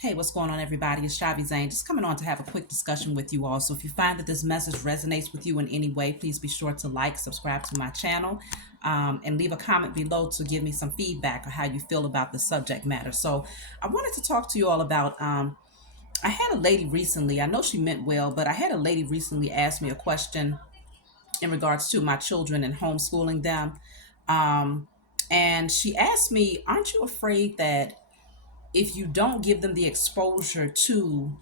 Hey, what's going on, everybody? It's Shavi Zane, just coming on to have a quick discussion with you all. So, if you find that this message resonates with you in any way, please be sure to like, subscribe to my channel, and leave a comment below to give me some feedback on how you feel about the subject matter. So, I wanted to talk to you all about. I had a lady recently, I know she meant well, but I had a lady recently ask me a question in regards to my children and homeschooling them. Um, and she asked me, aren't you afraid that if you don't give them the exposure to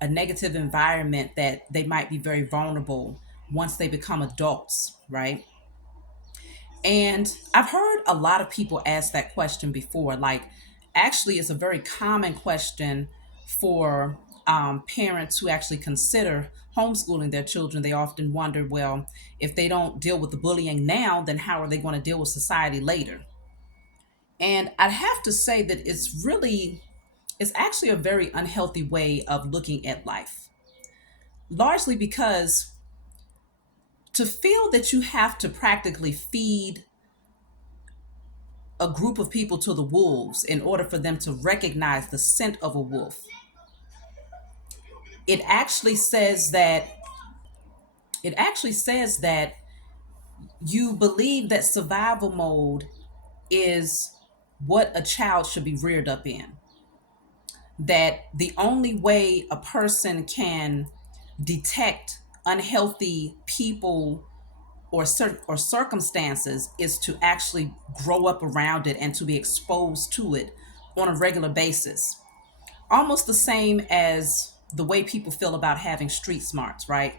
a negative environment that they might be very vulnerable once they become adults, right? And I've heard a lot of people ask that question before. Like, actually, it's a very common question for parents who actually consider homeschooling their children. They often wonder, well, if they don't deal with the bullying now, then how are they going to deal with society later? And I'd have to say that it's actually a very unhealthy way of looking at life, largely because to feel that you have to practically feed a group of people to the wolves in order for them to recognize the scent of a wolf, it actually says that it actually says that you believe that survival mode is what a child should be reared up in, that the only way a person can detect unhealthy people or circumstances is to actually grow up around it and to be exposed to it on a regular basis. Almost the same as the way people feel about having street smarts, right?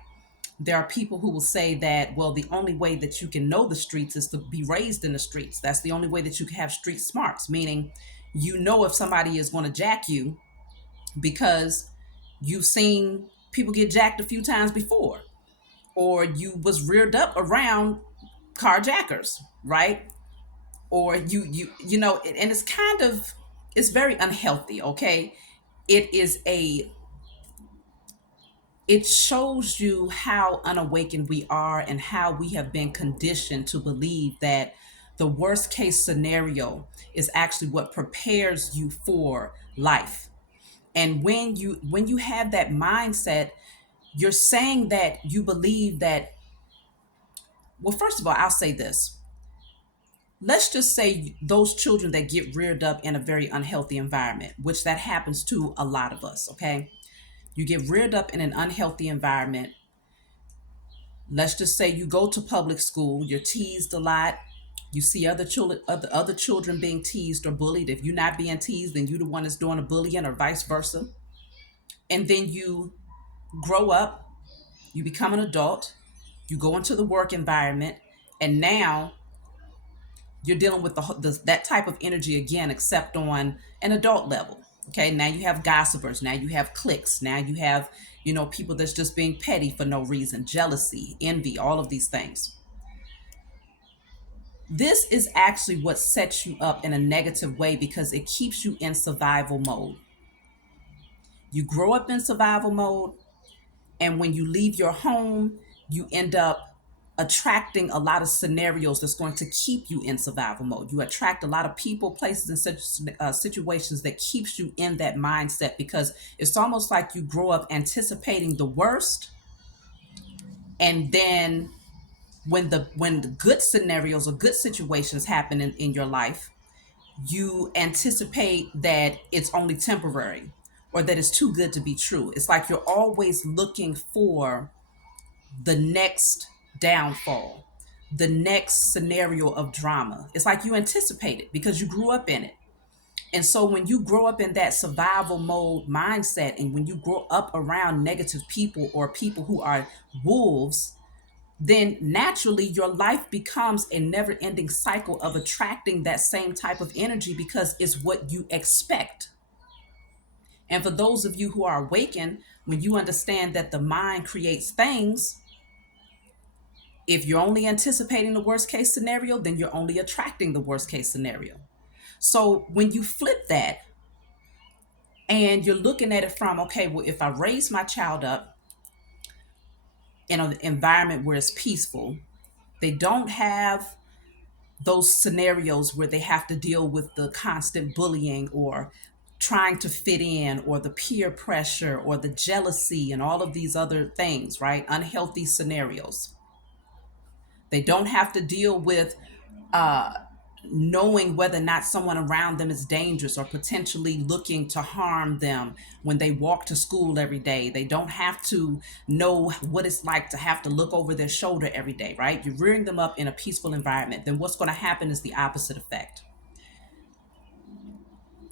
There are people who will say that, well, the only way that you can know the streets is to be raised in the streets. That's the only way that you can have street smarts, meaning you know if somebody is going to jack you because you've seen people get jacked a few times before, or you was reared up around carjackers, right? Or and it's kind of, it's very unhealthy. Okay, it is a it shows you how unawakened we are and how we have been conditioned to believe that the worst case scenario is actually what prepares you for life. And when you have that mindset, you're saying that you believe that, well, first of all, I'll say this. Let's just say those children that get reared up in a very unhealthy environment, which that happens to a lot of us, okay? You get reared up in an unhealthy environment. Let's just say you go to public school, you're teased a lot. You see other children being teased or bullied. If you're not being teased, then you're the one that's doing the bullying, or vice versa. And then you grow up, you become an adult, you go into the work environment, and now you're dealing with that type of energy again, except on an adult level. Okay, now you have gossipers, now you have cliques, now you have, people that's just being petty for no reason, jealousy, envy, all of these things. This is actually what sets you up in a negative way because it keeps you in survival mode. You grow up in survival mode, and when you leave your home, you end up attracting a lot of scenarios that's going to keep you in survival mode. You attract a lot of people, places, and such situations that keeps you in that mindset, because it's almost like you grow up anticipating the worst, and then when the good scenarios or good situations happen in your life, you anticipate that it's only temporary or that it's too good to be true. It's like you're always looking for the next downfall, the next scenario of drama. It's like you anticipate it because you grew up in it. And so when you grow up in that survival mode mindset, and when you grow up around negative people or people who are wolves, then naturally your life becomes a never ending cycle of attracting that same type of energy because it's what you expect. And for those of you who are awakened, when you understand that the mind creates things, if you're only anticipating the worst case scenario, then you're only attracting the worst case scenario. So when you flip that and you're looking at it from, okay, well, if I raise my child up in an environment where it's peaceful, they don't have those scenarios where they have to deal with the constant bullying or trying to fit in, or the peer pressure, or the jealousy, and all of these other things, right? Unhealthy scenarios. They don't have to deal with uh, knowing whether or not someone around them is dangerous or potentially looking to harm them when they walk to school every day. They don't have to know what it's like to have to look over their shoulder every day, right? You're rearing them up in a peaceful environment. Then what's going to happen is the opposite effect.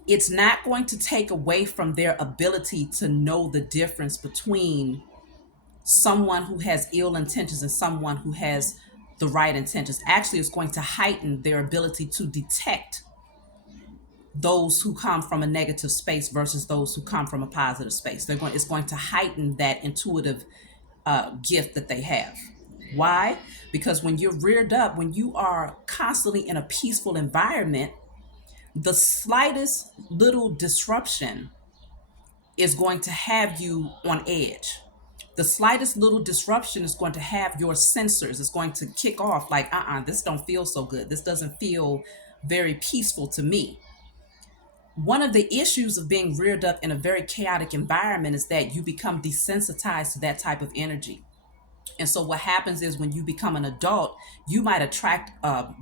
It's not going to take away from their ability to know the difference between someone who has ill intentions and someone who has the right intentions. Actually, it's going to heighten their ability to detect those who come from a negative space versus those who come from a positive space. It's going to heighten that intuitive gift that they have. Why? Because when you're reared up, when you are constantly in a peaceful environment, the slightest little disruption is going to have you on edge. The slightest little disruption is going to have your sensors. It's going to kick off like, this don't feel so good. This doesn't feel very peaceful to me. One of the issues of being reared up in a very chaotic environment is that you become desensitized to that type of energy. And so what happens is when you become an adult, you might attract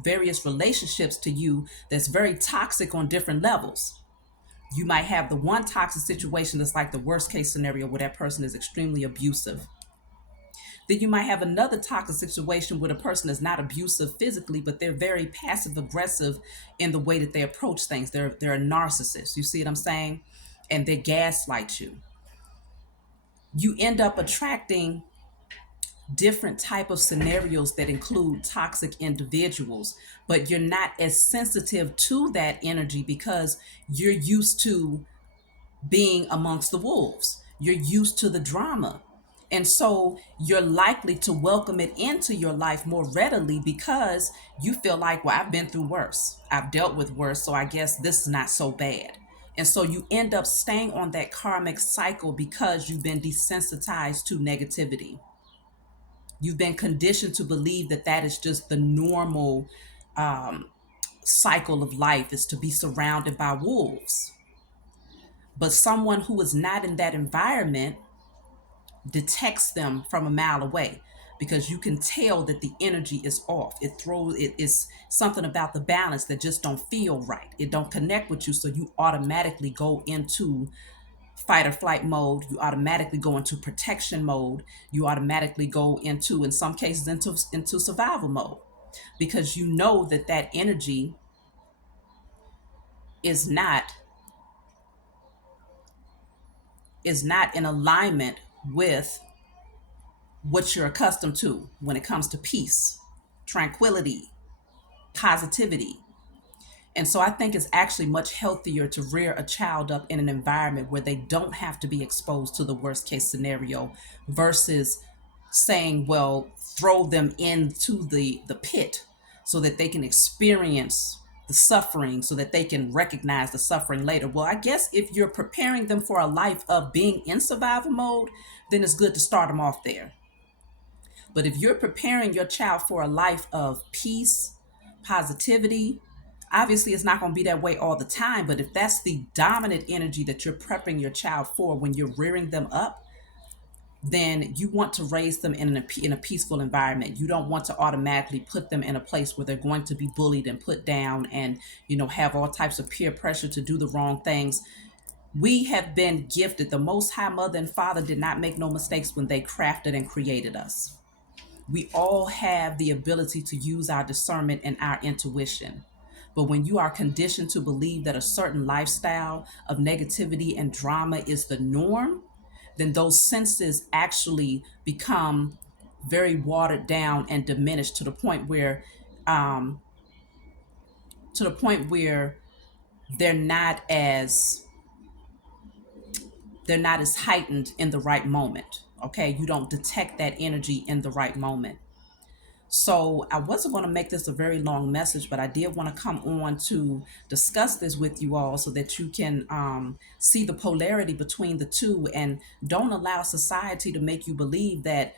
various relationships to you that's very toxic on different levels. You might have the one toxic situation that's like the worst case scenario where that person is extremely abusive. Then you might have another toxic situation where the person is not abusive physically, but they're very passive aggressive in the way that they approach things. They're a narcissist. You see what I'm saying? And they gaslight you. You end up attracting different type of scenarios that include toxic individuals, but you're not as sensitive to that energy because you're used to being amongst the wolves. You're used to the drama. And so you're likely to welcome it into your life more readily because you feel like, well, I've been through worse. I've dealt with worse. So I guess this is not so bad. And so you end up staying on that karmic cycle because you've been desensitized to negativity. You've been conditioned to believe that that is just the normal um, cycle of life, is to be surrounded by wolves. But someone who is not in that environment detects them from a mile away because you can tell that the energy is off. It is something about the balance that just don't feel right. It don't connect with you, so you automatically go into fight or flight mode. You automatically go into protection mode. You automatically go into, in some cases, into survival mode, because you know that that energy is not in alignment with what you're accustomed to when it comes to peace, tranquility, positivity. And so I think it's actually much healthier to rear a child up in an environment where they don't have to be exposed to the worst case scenario versus saying, well, throw them into the pit so that they can experience the suffering, so that they can recognize the suffering later. Well, I guess if you're preparing them for a life of being in survival mode, then it's good to start them off there. But if you're preparing your child for a life of peace, positivity, obviously it's not going to be that way all the time. But if that's the dominant energy that you're prepping your child for when you're rearing them up, then you want to raise them in a peaceful environment. You don't want to automatically put them in a place where they're going to be bullied and put down and, have all types of peer pressure to do the wrong things. We have been gifted. The Most High Mother and Father did not make no mistakes when they crafted and created us. We all have the ability to use our discernment and our intuition. But when you are conditioned to believe that a certain lifestyle of negativity and drama is the norm, then those senses actually become very watered down and diminished um, to the point where they're not as they're not as heightened in the right moment. Okay, you don't detect that energy in the right moment. So I wasn't going to make this a very long message, but I did want to come on to discuss this with you all so that you can see the polarity between the two, and don't allow society to make you believe that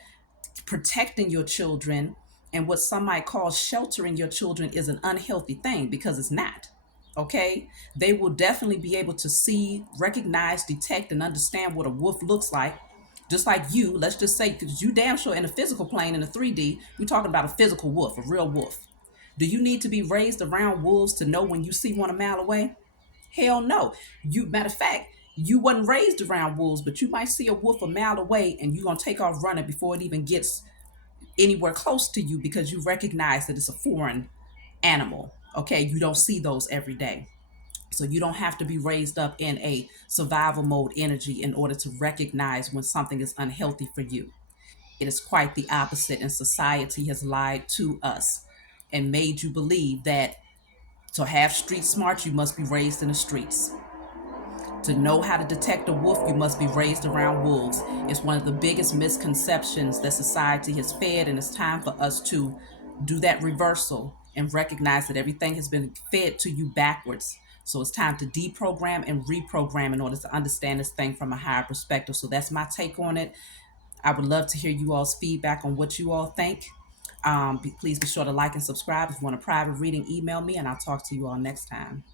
protecting your children and what some might call sheltering your children is an unhealthy thing, because it's not. Okay, they will definitely be able to see, recognize, detect, and understand what a wolf looks like. Just like you, let's just say, because you damn sure in the physical plane, in the 3D, we're talking about a physical wolf, a real wolf. Do you need to be raised around wolves to know when you see one a mile away? Hell no. You, matter of fact, you wasn't raised around wolves, but you might see a wolf a mile away and you're gonna take off running before it even gets anywhere close to you because you recognize that it's a foreign animal. Okay, you don't see those every day. So you don't have to be raised up in a survival mode energy in order to recognize when something is unhealthy for you. It is quite the opposite, and society has lied to us and made you believe that to have street smart, you must be raised in the streets. To know how to detect a wolf, you must be raised around wolves. It's one of the biggest misconceptions that society has fed, and it's time for us to do that reversal and recognize that everything has been fed to you backwards. So it's time to deprogram and reprogram in order to understand this thing from a higher perspective. So that's my take on it. I would love to hear you all's feedback on what you all think. Please be sure to like and subscribe. If you want a private reading, email me, and I'll talk to you all next time.